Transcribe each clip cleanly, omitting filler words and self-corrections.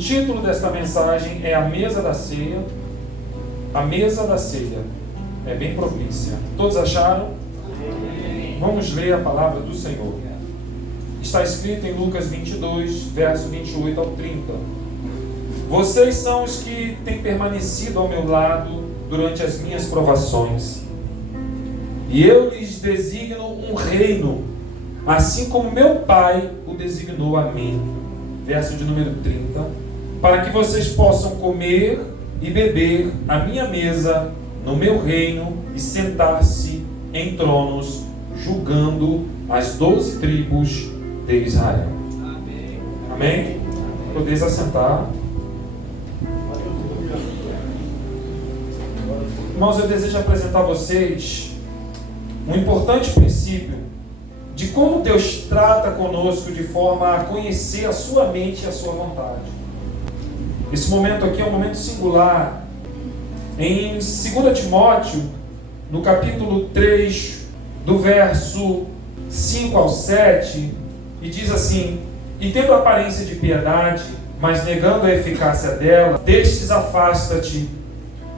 título desta mensagem é A Mesa da Ceia. A Mesa da Ceia. É bem propícia. Todos acharam? Vamos ler a palavra do Senhor. Está escrito em Lucas 22, verso 28 ao 30. Vocês são os que têm permanecido ao meu lado durante as minhas provações. E eu lhes designo um reino, assim como meu Pai o designou a mim. Verso de número 30. Para que vocês possam comer e beber à minha mesa no meu reino e sentar-se em tronos, julgando as 12 tribos de Israel. Amém? Amém? Podeis assentar. Irmãos, eu desejo apresentar a vocês um importante princípio de como Deus trata conosco de forma a conhecer a sua mente e a sua vontade. Esse momento aqui é um momento singular. Em 2 Timóteo, no capítulo 3, do verso 5 ao 7, e diz assim: e tendo aparência de piedade, mas negando a eficácia dela, destes afasta-te,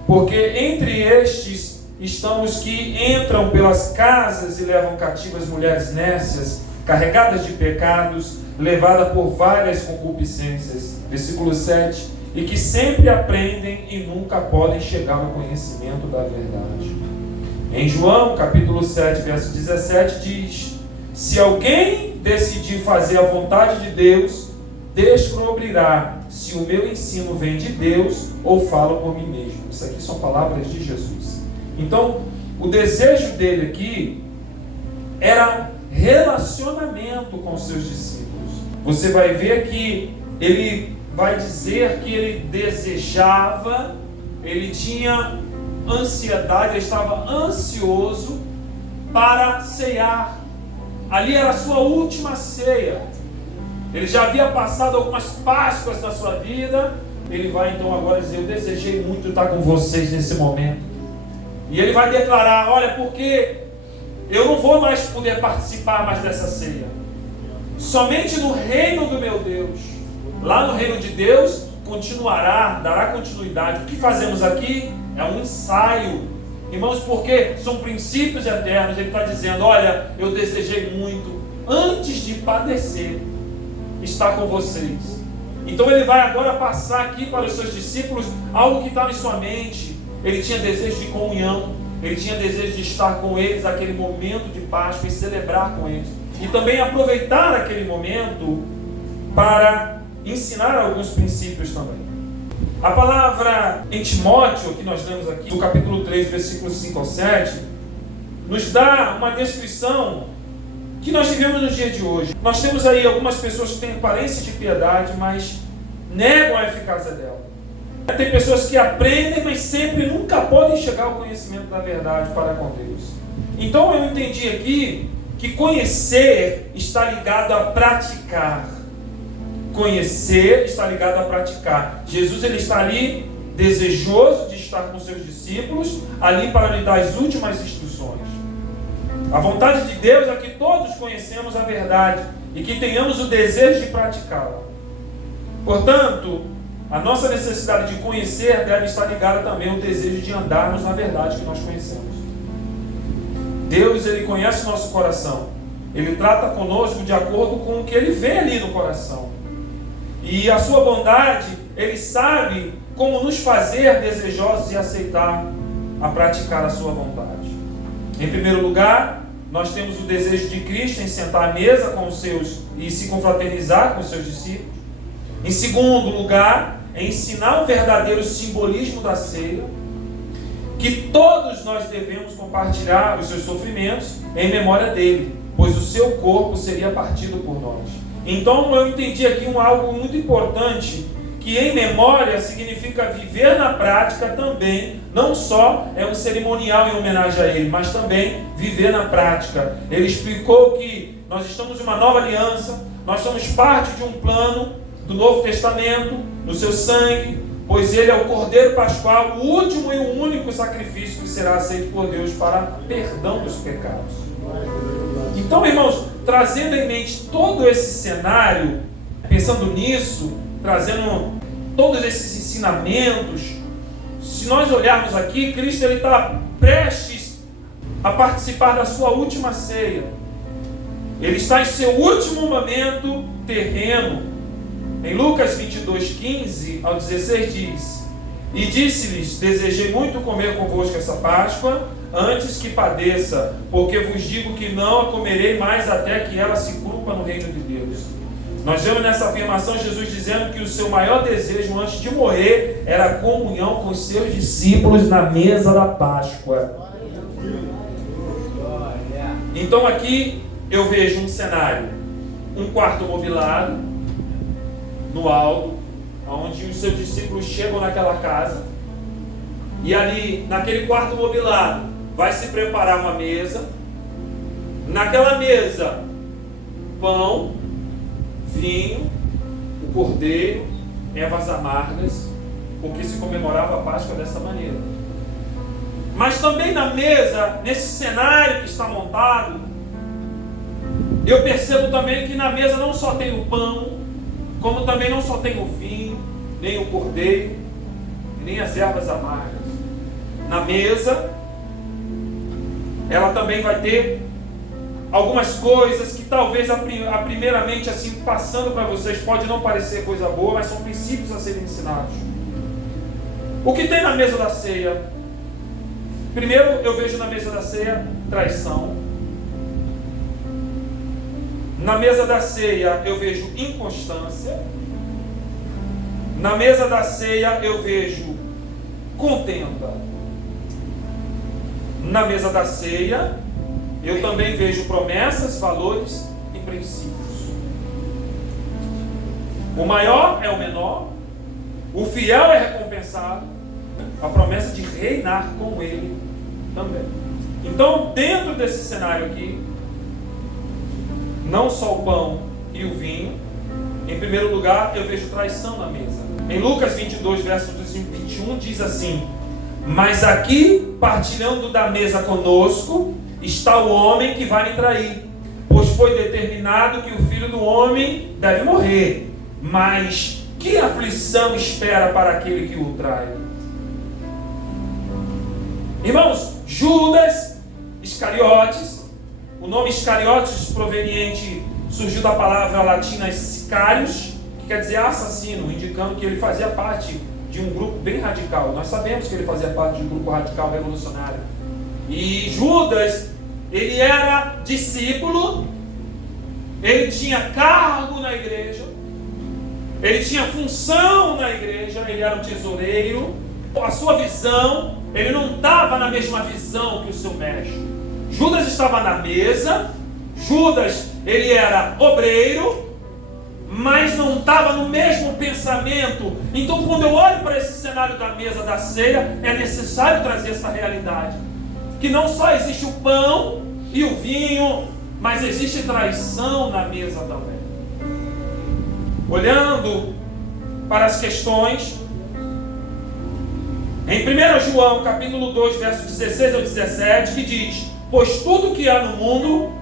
porque entre estes estão os que entram pelas casas e levam cativas mulheres nécias, carregadas de pecados, levadas por várias concupiscências. Versículo 7. E que sempre aprendem e nunca podem chegar ao conhecimento da verdade. Em João, capítulo 7, verso 17, diz: se alguém decidir fazer a vontade de Deus, descobrirá se o meu ensino vem de Deus ou falo por mim mesmo. Isso aqui são palavras de Jesus. Então, o desejo dele aqui era relacionamento com os seus discípulos. Você vai ver que ele vai dizer que ele desejava, ele tinha ansiedade, ele estava ansioso para ceiar. Ali era a sua última ceia. Ele já havia passado algumas Páscoas na sua vida. Ele vai então agora dizer: eu desejei muito estar com vocês nesse momento. E ele vai declarar: olha, porque eu não vou mais poder participar mais dessa ceia. Somente no reino do meu Deus. Lá no reino de Deus continuará, dará continuidade. O que fazemos aqui é um ensaio, irmãos, porque são princípios eternos. Ele está dizendo: olha, eu desejei muito, antes de padecer, estar com vocês. Então ele vai agora passar aqui para os seus discípulos algo que estava em sua mente. Ele tinha desejo de comunhão, ele tinha desejo de estar com eles naquele momento de Páscoa e celebrar com eles. E também aproveitar aquele momento para ensinar alguns princípios também. A palavra em Timóteo, que nós lemos aqui, do capítulo 3, versículos 5 ao 7, nos dá uma descrição que nós vivemos no dia de hoje. Nós temos aí algumas pessoas que têm aparência de piedade, mas negam a eficácia dela. Tem pessoas que aprendem, mas sempre nunca podem chegar ao conhecimento da verdade para com Deus. Então eu entendi aqui que conhecer está ligado a praticar. Conhecer está ligado a praticar. Jesus ele está ali desejoso de estar com seus discípulos, ali para lhe dar as últimas instruções. A vontade de Deus é que todos conhecemos a verdade e que tenhamos o desejo de praticá-la. Portanto, a nossa necessidade de conhecer deve estar ligada também ao desejo de andarmos na verdade que nós conhecemos. Deus ele conhece o nosso coração. Ele trata conosco de acordo com o que ele vê ali no coração. E a sua bondade, ele sabe como nos fazer desejosos e aceitar a praticar a sua vontade. Em primeiro lugar, nós temos o desejo de Cristo em sentar à mesa com os seus e se confraternizar com os seus discípulos. Em segundo lugar, é ensinar o verdadeiro simbolismo da ceia, que todos nós devemos compartilhar os seus sofrimentos em memória dele, pois o seu corpo seria partido por nós. Então eu entendi aqui algo muito importante, que em memória significa viver na prática também, não só é um cerimonial em homenagem a ele, mas também viver na prática. Ele explicou que nós estamos em uma nova aliança, nós somos parte de um plano do Novo Testamento, no seu sangue, pois ele é o Cordeiro Pascual, o último e o único sacrifício que será aceito por Deus para perdão dos pecados. Então, irmãos, trazendo em mente todo esse cenário, pensando nisso, trazendo todos esses ensinamentos, se nós olharmos aqui, Cristo está prestes a participar da sua última ceia. Ele está em seu último momento terreno. Em Lucas 22, 15 ao 16 diz: E disse-lhes: Desejei muito comer convosco essa Páscoa, antes que padeça, porque vos digo que não a comerei mais até que ela se cumpra no reino de Deus. Nós vemos nessa afirmação Jesus dizendo que o seu maior desejo antes de morrer era a comunhão com os seus discípulos na mesa da Páscoa. Então aqui eu vejo um cenário, um quarto mobilado, no alto, onde os seus discípulos chegam naquela casa, e ali, naquele quarto mobilado, vai se preparar uma mesa. Naquela mesa, pão, vinho, o cordeiro, ervas amargas, porque se comemorava a Páscoa dessa maneira. Mas também na mesa, nesse cenário que está montado, eu percebo também que na mesa não só tem o pão, como também não só tem o vinho, nem o cordeiro, nem as ervas amargas. Na mesa, ela também vai ter algumas coisas que talvez primeiramente assim, passando para vocês, pode não parecer coisa boa, mas são princípios a serem ensinados. O que tem na mesa da ceia? Primeiro eu vejo na mesa da ceia traição. Na mesa da ceia eu vejo inconstância. Na mesa da ceia eu vejo contenda. Na mesa da ceia eu também vejo promessas, valores e princípios. O maior é o menor, o fiel é recompensado, a promessa de reinar com ele também. Então, dentro desse cenário aqui, não só o pão e o vinho, em primeiro lugar, eu vejo traição na mesa. Em Lucas 22, versos 21, diz assim: Mas aqui, partilhando da mesa conosco, está o homem que vai me trair, pois foi determinado que o Filho do Homem deve morrer. Mas que aflição espera para aquele que o trai? Irmãos, Judas Iscariotes, o nome Iscariotes proveniente, surgiu da palavra latina Sicarius, que quer dizer assassino, indicando que ele fazia parte de um grupo bem radical. Nós sabemos que ele fazia parte de um grupo radical revolucionário. E Judas, ele era discípulo, ele tinha cargo na igreja, ele tinha função na igreja, ele era um tesoureiro. A sua visão, ele não estava na mesma visão que o seu mestre. Judas estava na mesa, Judas, ele era obreiro, mas não estava no mesmo pensamento. Então, quando eu olho para esse cenário da mesa da ceia, é necessário trazer essa realidade, que não só existe o pão e o vinho, mas existe traição na mesa também. Olhando para as questões, em 1 João capítulo 2, versos 16 ao 17, que diz: Pois tudo que há no mundo,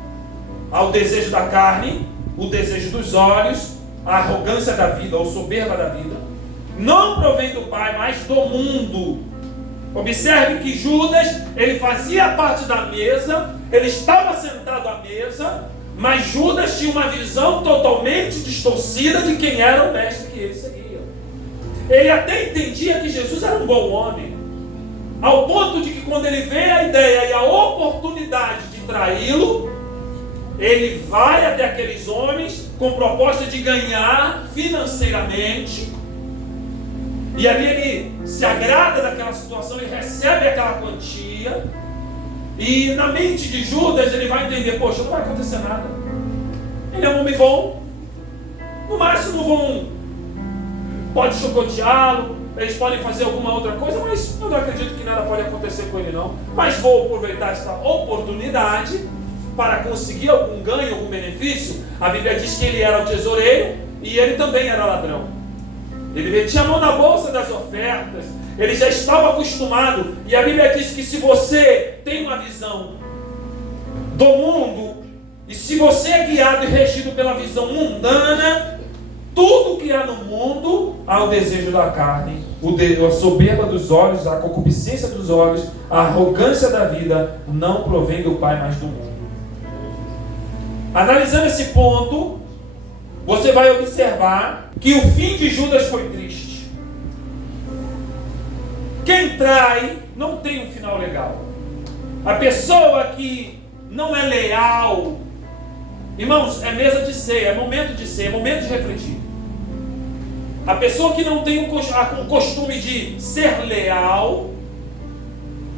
há o desejo da carne, o desejo dos olhos, a arrogância da vida, ou soberba da vida, não provém do Pai, mas do mundo. Observe que Judas, ele fazia parte da mesa, ele estava sentado à mesa, mas Judas tinha uma visão totalmente distorcida de quem era o mestre que ele seguia. Ele até entendia que Jesus era um bom homem, ao ponto de que quando ele vê a ideia e a oportunidade de traí-lo, ele vai até aqueles homens com proposta de ganhar financeiramente, e ali ele se agrada daquela situação, ele recebe aquela quantia, e na mente de Judas ele vai entender: poxa, não vai acontecer nada, ele é um homem bom, no máximo pode chocoteá-lo, eles podem fazer alguma outra coisa, mas eu não acredito que nada pode acontecer com ele não, mas vou aproveitar esta oportunidade para conseguir algum ganho, algum benefício. A Bíblia diz que ele era o tesoureiro e ele também era ladrão. Ele metia a mão na bolsa das ofertas, ele já estava acostumado. E a Bíblia diz que se você tem uma visão do mundo, e se você é guiado e regido pela visão mundana, tudo que há no mundo há o desejo da carne, a soberba dos olhos, a concupiscência dos olhos, a arrogância da vida, não provém do Pai, mas do mundo. Analisando esse ponto, você vai observar que o fim de Judas foi triste. Quem trai não tem um final legal. A pessoa que não é leal, irmãos, é mesa de ceia, é momento de ceia, é momento de refletir. A pessoa que não tem o costume de ser leal,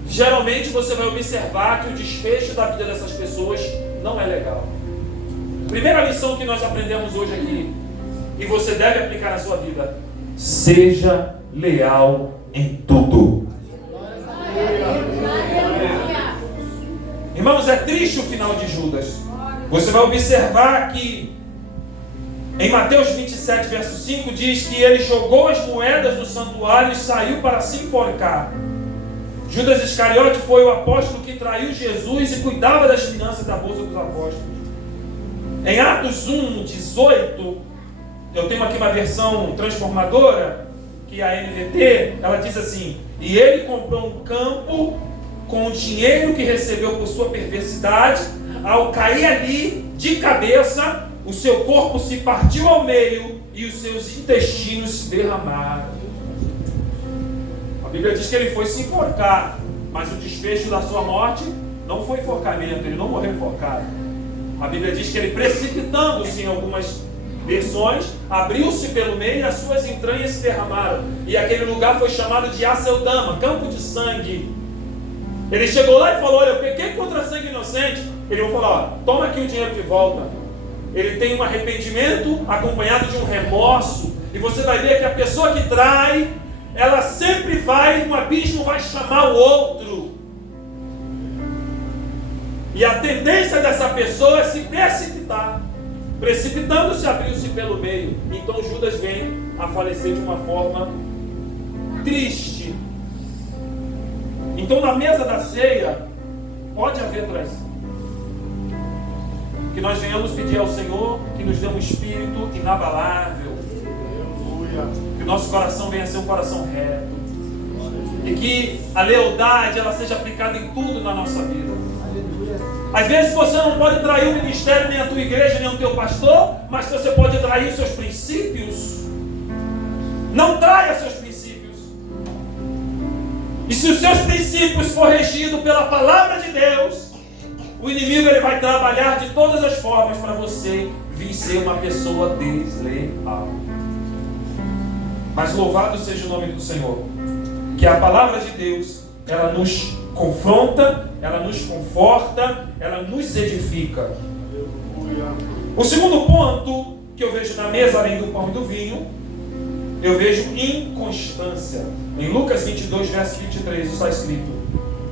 geralmente você vai observar que o desfecho da vida dessas pessoas não é legal. Primeira lição que nós aprendemos hoje aqui, e você deve aplicar na sua vida: seja leal em tudo. Irmãos, é triste o final de Judas. Você vai observar que em Mateus 27, verso 5, diz que ele jogou as moedas no santuário e saiu para se enforcar. Judas Iscariote foi o apóstolo que traiu Jesus e cuidava das finanças da bolsa dos apóstolos. Em Atos 1, 18, eu tenho aqui uma versão transformadora, que é a NVT, ela diz assim: e ele comprou um campo com o dinheiro que recebeu por sua perversidade. Ao cair ali de cabeça, o seu corpo se partiu ao meio e os seus intestinos se derramaram. A Bíblia diz que ele foi se enforcar, mas o desfecho da sua morte não foi enforcamento, ele não morreu enforcado. A Bíblia diz que ele, precipitando-se em algumas versões, abriu-se pelo meio e as suas entranhas se derramaram. E aquele lugar foi chamado de Aceldama, campo de sangue. Ele chegou lá e falou: olha, eu pequei contra sangue inocente. Ele vai falar: ó, toma aqui o dinheiro de volta. Ele tem um arrependimento acompanhado de um remorso. E você vai ver que a pessoa que trai, ela sempre vai, um abismo vai chamar o outro. E a tendência dessa pessoa é se precipitar. Precipitando-se, abriu-se pelo meio. Então Judas vem a falecer de uma forma triste. Então na mesa da ceia pode haver traição. Que nós venhamos pedir ao Senhor que nos dê um espírito inabalável. Que o nosso coração venha a ser um coração reto. E que a lealdade ela seja aplicada em tudo na nossa vida. Às vezes você não pode trair o ministério, nem a tua igreja, nem o teu pastor, mas você pode trair os seus princípios. Não traia seus princípios. E se os seus princípios for regidos pela palavra de Deus, o inimigo ele vai trabalhar de todas as formas para você vir ser uma pessoa desleal. Mas louvado seja o nome do Senhor, que a palavra de Deus ela nos confronta, ela nos conforta, ela nos edifica. O segundo ponto que eu vejo na mesa, além do pão e do vinho, eu vejo inconstância. Em Lucas 22, verso 23, está escrito: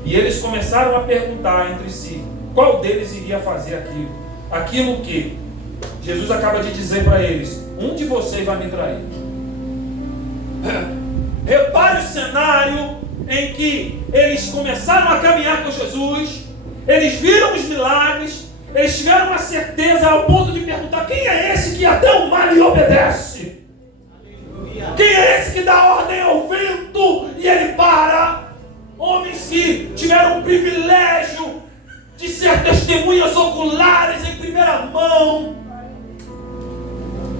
e eles começaram a perguntar entre si, qual deles iria fazer aquilo? Aquilo que Jesus acaba de dizer para eles: um de vocês vai me trair. Repare o cenário em que eles começaram a caminhar com Jesus, eles viram os milagres, eles tiveram uma certeza ao ponto de perguntar: quem é esse que até o mar lhe obedece? Quem é esse que dá ordem ao vento e ele para? Homens que tiveram o privilégio de ser testemunhas oculares em primeira mão,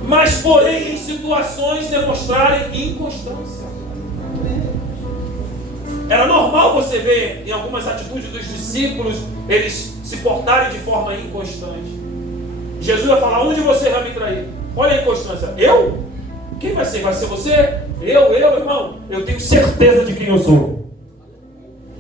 mas porém em situações demonstrarem inconstância. Era normal você ver em algumas atitudes dos discípulos eles se portarem de forma inconstante. Jesus vai falar: onde você vai me trair? Olha a inconstância. Eu? Quem vai ser? Vai ser você? Eu, irmão. Eu tenho certeza de quem eu sou.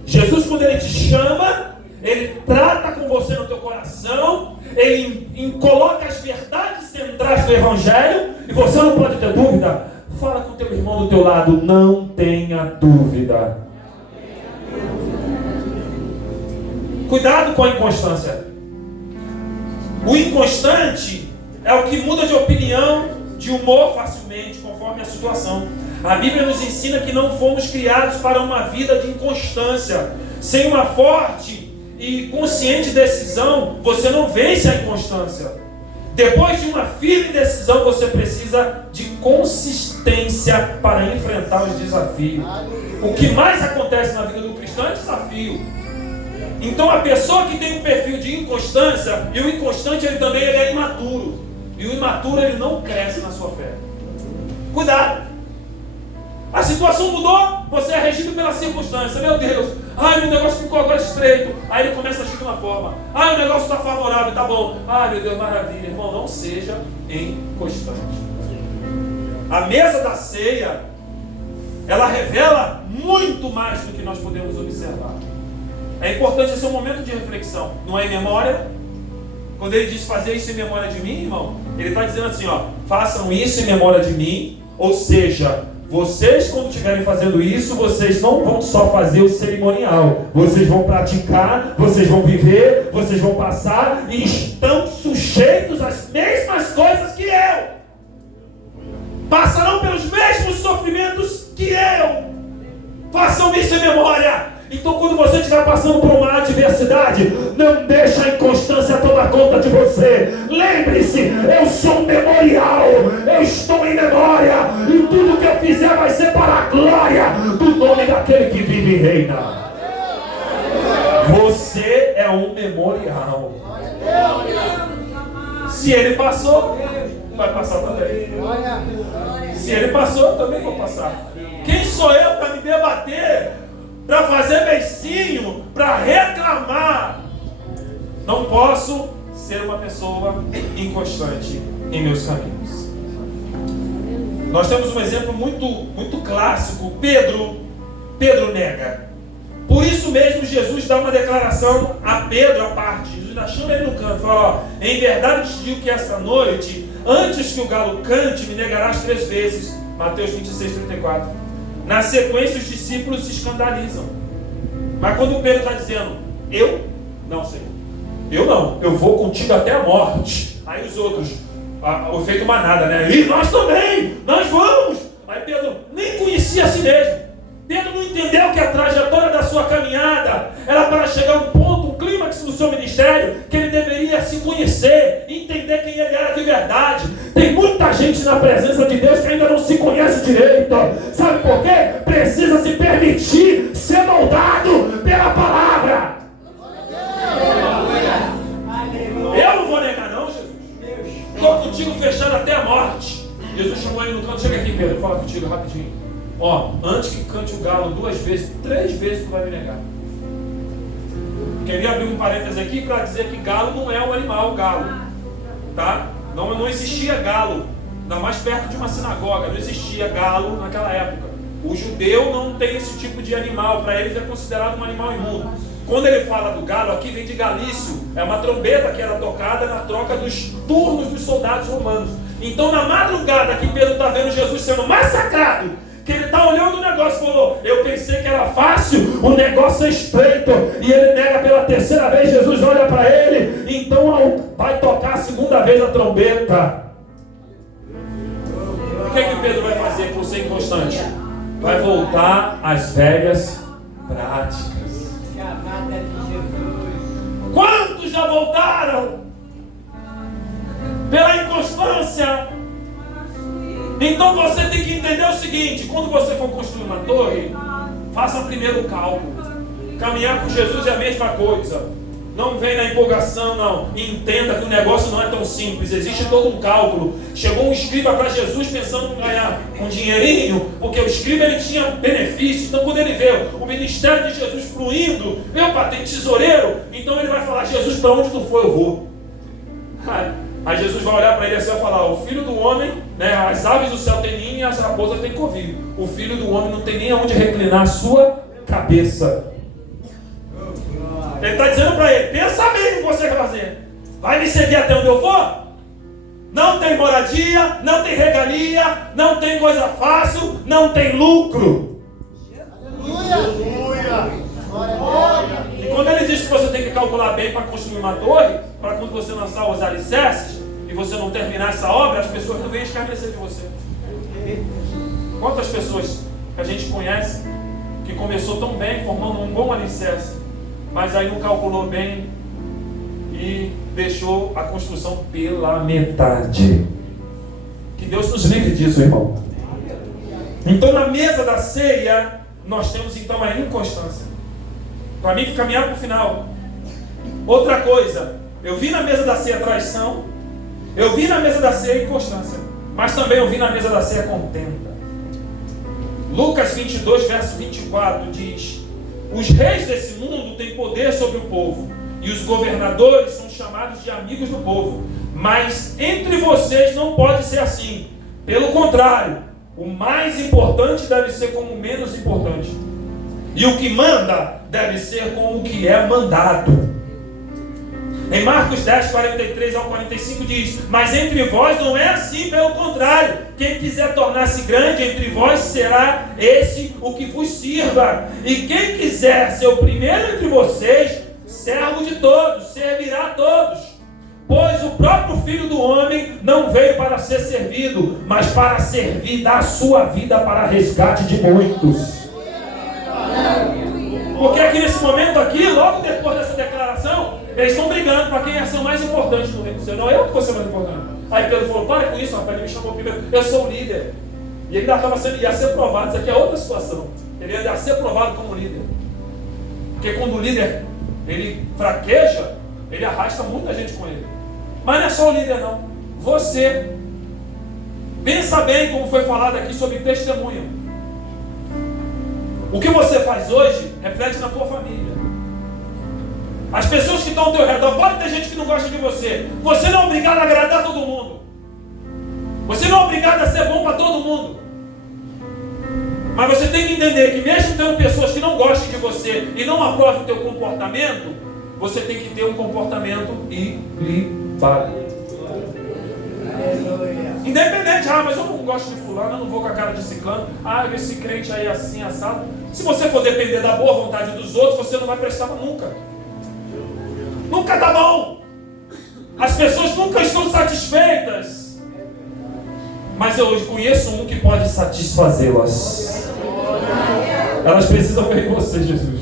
Jesus, quando ele te chama, ele trata com você no teu coração, ele coloca as verdades centrais do Evangelho, e você não pode ter dúvida. Fala com o teu irmão do teu lado: não tenha dúvida. Cuidado com a inconstância. O inconstante é o que muda de opinião, de humor facilmente, conforme a situação. A Bíblia nos ensina que não fomos criados para uma vida de inconstância. Sem uma forte e consciente decisão, você não vence a inconstância. Depois de uma firme decisão, você precisa de consistência para enfrentar os desafios. O que mais acontece na vida do cristão é desafio. Então a pessoa que tem um perfil de inconstância, e o inconstante ele também é imaturo. E o imaturo ele não cresce na sua fé. Cuidado! A situação mudou, você é regido pela circunstância. Meu Deus, ai, meu negócio ficou agora estreito. Aí ele começa a agir de uma forma. Ai, o negócio está favorável, tá bom. Ai, meu Deus, maravilha. Irmão, não seja inconstante. A mesa da ceia, ela revela muito mais do que nós podemos observar. É importante esse momento de reflexão. Não é em memória? Quando ele diz fazer isso em memória de mim, irmão, ele está dizendo assim, ó, façam isso em memória de mim. Ou seja, vocês quando estiverem fazendo isso, vocês não vão só fazer o cerimonial. Vocês vão praticar, vocês vão viver, vocês vão passar e estão sujeitos às mesmas coisas que eu. Passarão pelos mesmos sofrimentos que eu. Façam isso em memória. Então quando você estiver passando por uma adversidade, não deixe a inconstância tomar conta de você. Lembre-se, eu sou um memorial, eu estou em memória, e tudo que eu fizer vai ser para a glória do nome daquele que vive e reina. Você é um memorial. Se ele passou, vai passar também. Se ele passou, eu também vou passar. Quem sou eu para me debater, para fazer beicinho, para reclamar? Não posso ser uma pessoa inconstante em meus caminhos. Nós temos um exemplo muito clássico. Pedro nega. Por isso mesmo Jesus dá uma declaração a Pedro à parte. Jesus ainda chama ele no canto e fala, ó, em verdade te digo que esta noite, antes que o galo cante, me negarás 3 vezes. Mateus 26:34. Na sequência os discípulos se escandalizam. Mas quando Pedro está dizendo, eu? Não, Senhor. Eu não. Eu vou contigo até a morte. Aí os outros, o efeito manada, né? E nós também. Nós vamos. Aí Pedro nem conhecia a si mesmo. Pedro não entendeu que a trajetória da sua caminhada era para chegar a um ponto, um clímax no seu ministério, que ele deveria se conhecer, entender quem ele era de verdade. Tem muita gente na presença de Deus que ainda não se conhece direito. Sabe por quê? Precisa se permitir ser moldado pela palavra. Eu não vou negar não, Jesus. Estou contigo fechado até a morte. Jesus chamou ele no canto, chega aqui Pedro, fala contigo rapidinho. Ó, antes que cante o galo 2 vezes, 3 vezes tu vai me negar. Queria abrir um parênteses aqui para dizer que galo não é um animal, galo. Tá? Não existia galo. Ainda mais perto de uma sinagoga, não existia galo naquela época. O judeu não tem esse tipo de animal, para eles é considerado um animal imundo. Quando ele fala do galo, aqui vem de galício, é uma trombeta que era tocada na troca dos turnos dos soldados romanos. Então na madrugada que Pedro está vendo Jesus sendo massacrado, que ele está olhando o negócio e falou, eu pensei que era fácil, o negócio é estreito, e ele nega pela 3ª vez, Jesus olha para ele, então vai tocar a 2ª vez a trombeta. O que Pedro vai fazer por ser inconstante? Vai voltar às velhas práticas. Quantos já voltaram pela inconstância? Então você tem que entender o seguinte, quando você for construir uma torre, faça primeiro o cálculo. Caminhar com Jesus é a mesma coisa. Não vem na empolgação, não. Entenda que o negócio não é tão simples, existe todo um cálculo. Chegou um escriba para Jesus pensando em ganhar um dinheirinho, porque o escriba ele tinha benefício. Então quando ele vê o ministério de Jesus fluindo, meu pai tem tesoureiro, então ele vai falar, Jesus, para onde tu for eu vou. Aí Jesus vai olhar para ele assim e vai falar, o filho do homem, né, as aves do céu têm ninho e as raposas têm covil. O filho do homem não tem nem aonde reclinar a sua cabeça. Ele está dizendo para ele, pensa bem no que você vai fazer. Vai me seguir até onde eu for? Não tem moradia, não tem regalia, não tem coisa fácil, não tem lucro. E quando ele diz que você tem que calcular bem para construir uma torre, para quando você lançar os alicerces e você não terminar essa obra, as pessoas não vêm escarnecer de você. Quantas pessoas que a gente conhece que começou tão bem, formando um bom alicerce, mas aí não calculou bem e deixou a construção pela metade. Que Deus nos livre disso, irmão. Então, na mesa da ceia, nós temos então a inconstância. Para mim, caminhar para o final. Outra coisa, eu vi na mesa da ceia traição, eu vi na mesa da ceia inconstância, mas também eu vi na mesa da ceia contenda. Lucas 22, verso 24 diz: os reis desse mundo têm poder sobre o povo, e os governadores são chamados de amigos do povo. Mas entre vocês não pode ser assim. Pelo contrário, o mais importante deve ser como o menos importante, e o que manda deve ser como o que é mandado. Em Marcos 10, 43 ao 45 diz: mas entre vós não é assim, pelo contrário. Quem quiser tornar-se grande entre vós, será esse o que vos sirva. E quem quiser ser o primeiro entre vocês, servo de todos, servirá a todos. Pois o próprio Filho do Homem não veio para ser servido, mas para servir, dar a sua vida para resgate de muitos. Porque aqui nesse momento aqui, logo depois dessa declaração, eles estão brigando para quem é o mais importante no reino do Senhor. Não, eu que vou ser mais importante. Aí Pedro falou: para com isso, rapaz. Ele me chamou primeiro. Eu sou o líder. E ele ia ser provado. Isso aqui é outra situação. Ele ia ser provado como líder. Porque quando o líder ele fraqueja, ele arrasta muita gente com ele. Mas não é só o líder, não. Você. Pensa bem como foi falado aqui sobre testemunho. O que você faz hoje reflete na tua família. As pessoas que estão ao teu redor, pode ter gente que não gosta de você. Você não é obrigado a agradar todo mundo. Você não é obrigado a ser bom para todo mundo. Mas você tem que entender que mesmo tendo pessoas que não gostem de você e não aprovem o teu comportamento, você tem que ter um comportamento ilibado. Independente, mas eu não gosto de fulano, eu não vou com a cara de ciclano, esse crente aí assim, assado. Se você for depender da boa vontade dos outros, você não vai prestar nunca. Nunca está bom. As pessoas nunca estão satisfeitas. Mas eu hoje conheço um que pode satisfazê-las. Elas precisam ver em você, Jesus.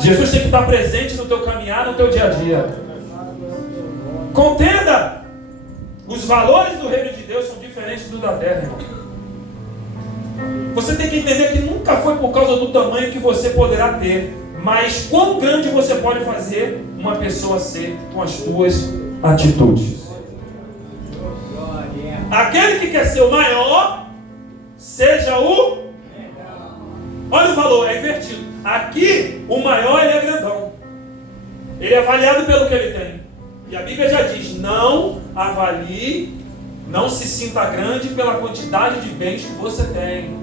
Jesus tem que estar presente no teu caminhar, no teu dia a dia. Contenda. Os valores do reino de Deus são diferentes do da terra, irmão. Você tem que entender que nunca foi por causa do tamanho que você poderá ter, mas quão grande você pode fazer uma pessoa ser com as suas atitudes. Aquele que quer ser o maior, seja o... Olha o valor, é invertido. Aqui, o maior, ele é grandão. Ele é avaliado pelo que ele tem. E a Bíblia já diz: não avalie, não se sinta grande pela quantidade de bens que você tem.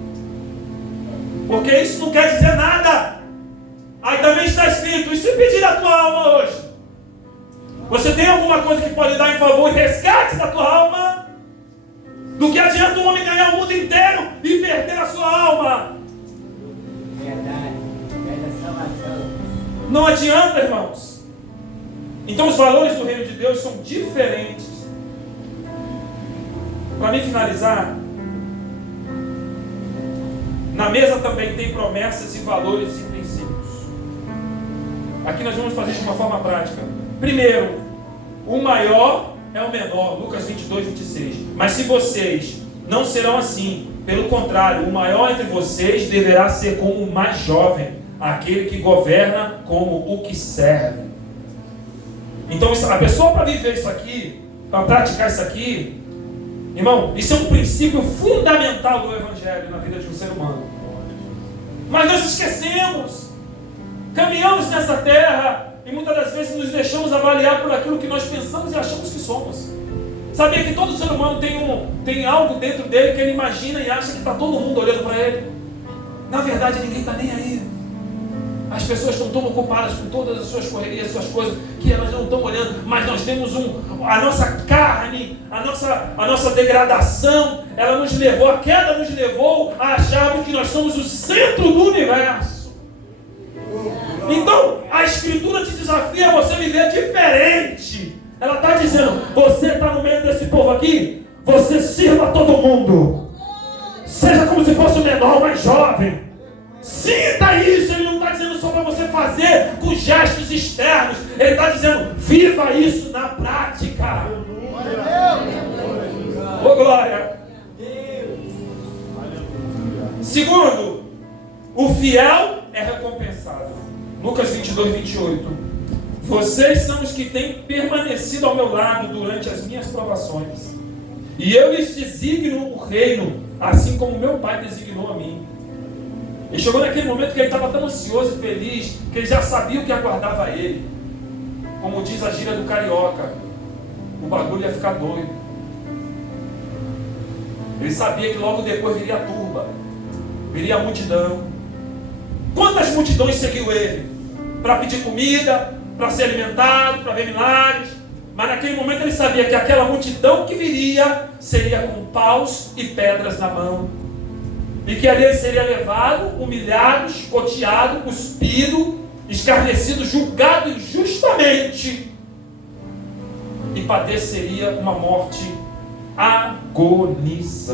Porque isso não quer dizer nada. Aí também está escrito: e se pedir a tua alma hoje? Você tem alguma coisa que pode dar em favor e resgate da tua alma? Do que adianta um homem ganhar o mundo inteiro e perder a sua alma? Verdade. Não adianta, irmãos. Então os valores do reino de Deus são diferentes. Para mim finalizar, na mesa também tem promessas e valores e princípios. Aqui nós vamos fazer de uma forma prática. Primeiro, o maior é o menor, Lucas 22, 26. Mas se vocês não serão assim, pelo contrário, o maior entre vocês deverá ser como o mais jovem, aquele que governa como o que serve. Então a pessoa, para viver isso aqui, para praticar isso aqui, irmão, isso é um princípio fundamental do Evangelho na vida de um ser humano. Mas nós esquecemos, caminhamos nessa terra e muitas das vezes nos deixamos avaliar por aquilo que nós pensamos e achamos que somos. Sabia que todo ser humano tem algo dentro dele que ele imagina e acha que está todo mundo olhando para ele? Na verdade, ninguém está nem aí. As pessoas estão tão ocupadas com todas as suas correrias, suas coisas, que elas não estão olhando. Mas nós temos a nossa carne, a nossa degradação, a queda nos levou a acharmos que nós somos o centro do universo. Então, a Escritura te desafia a você viver diferente. Ela está dizendo: você está no meio desse povo aqui, você sirva a todo mundo. Seja como se fosse o menor, o mais jovem. Sinta isso. Ele não está dizendo só para você fazer com gestos externos. Ele está dizendo, viva isso na prática. Ô glória. Segundo, o fiel é recompensado. Lucas 22, 28. Vocês são os que têm permanecido ao meu lado durante as minhas provações. E eu lhes designo o reino, assim como meu pai designou a mim. E chegou naquele momento que ele estava tão ansioso e feliz, que ele já sabia o que aguardava ele. Como diz a gíria do carioca, o bagulho ia ficar doido. Ele sabia que logo depois viria a turba, viria a multidão. Quantas multidões seguiu ele? Para pedir comida, para ser alimentado, para ver milagres. Mas naquele momento ele sabia que aquela multidão que viria seria com paus e pedras na mão. E que ali ele seria levado, humilhado, chicoteado, cuspido, escarnecido, julgado injustamente. E padeceria uma morte agonizante.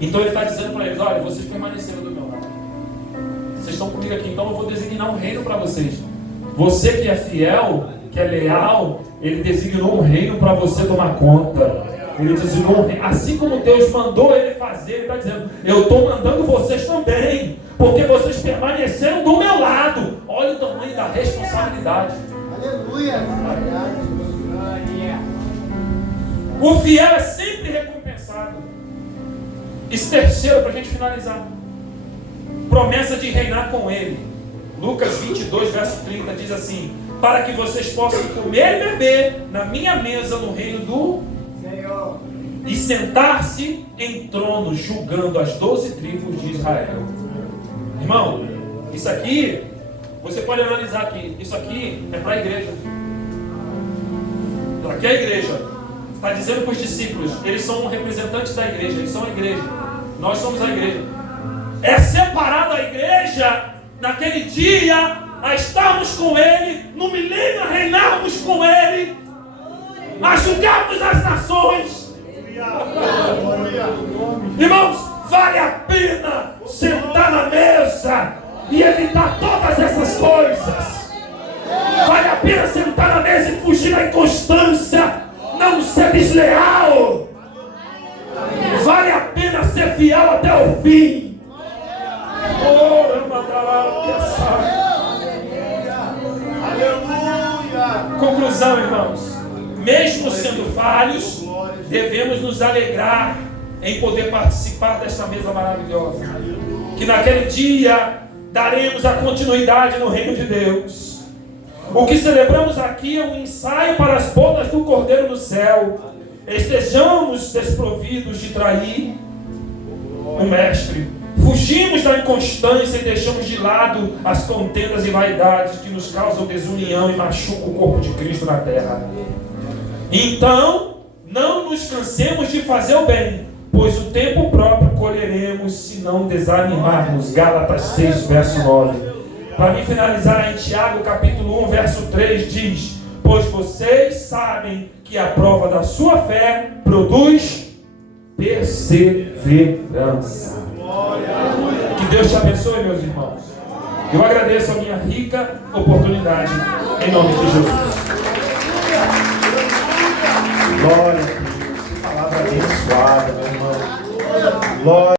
Então ele está dizendo para eles, olha, vocês permaneceram do meu lado. Vocês estão comigo aqui, então eu vou designar um reino para vocês. Você que é fiel, que é leal, ele designou um reino para você tomar conta. Ele designou um reino. Assim como Deus mandou ele fazer, ele está dizendo, eu estou mandando vocês também, porque vocês permaneceram do meu lado. Olha o tamanho da responsabilidade. Aleluia. O fiel é sempre recompensado. Esse terceiro, para a gente finalizar, promessa de reinar com ele. Lucas 22, verso 30 diz assim, para que vocês possam comer e beber na minha mesa no reino do Senhor e sentar-se em trono julgando as 12 tribos de Israel. Irmão, isso aqui você pode analisar aqui. Isso aqui é para a igreja. Aqui é a igreja. Está dizendo para os discípulos, eles são representantes da igreja, eles são a igreja. Nós somos a igreja. É separado a igreja naquele dia a estarmos com ele, no milênio a reinarmos com ele, a julgarmos as nações. Irmãos, vale a pena sentar na mesa e evitar todas essas coisas. Vale a pena sentar na mesa e fugir da inconstância, não ser desleal. Vale a pena ser fiel até o fim. Conclusão, irmãos. Mesmo sendo falhos, devemos nos alegrar em poder participar desta mesa maravilhosa. Que naquele dia daremos a continuidade no reino de Deus. O que celebramos aqui é um ensaio para as bodas do Cordeiro no céu. Estejamos desprovidos de trair o Mestre. Fugimos da inconstância e deixamos de lado as contendas e vaidades que nos causam desunião e machucam o corpo de Cristo na terra. Então, não nos cansemos de fazer o bem, pois o tempo próprio colheremos se não desanimarmos. Gálatas 6, verso 9. Para mim finalizar, em Tiago capítulo 1, verso 3 diz, pois vocês sabem que a prova da sua fé produz perseverança. Que Deus te abençoe, meus irmãos. Eu agradeço a minha rica oportunidade, em nome de Jesus. Glória a Deus. Que palavra abençoada, meu irmão. Glória.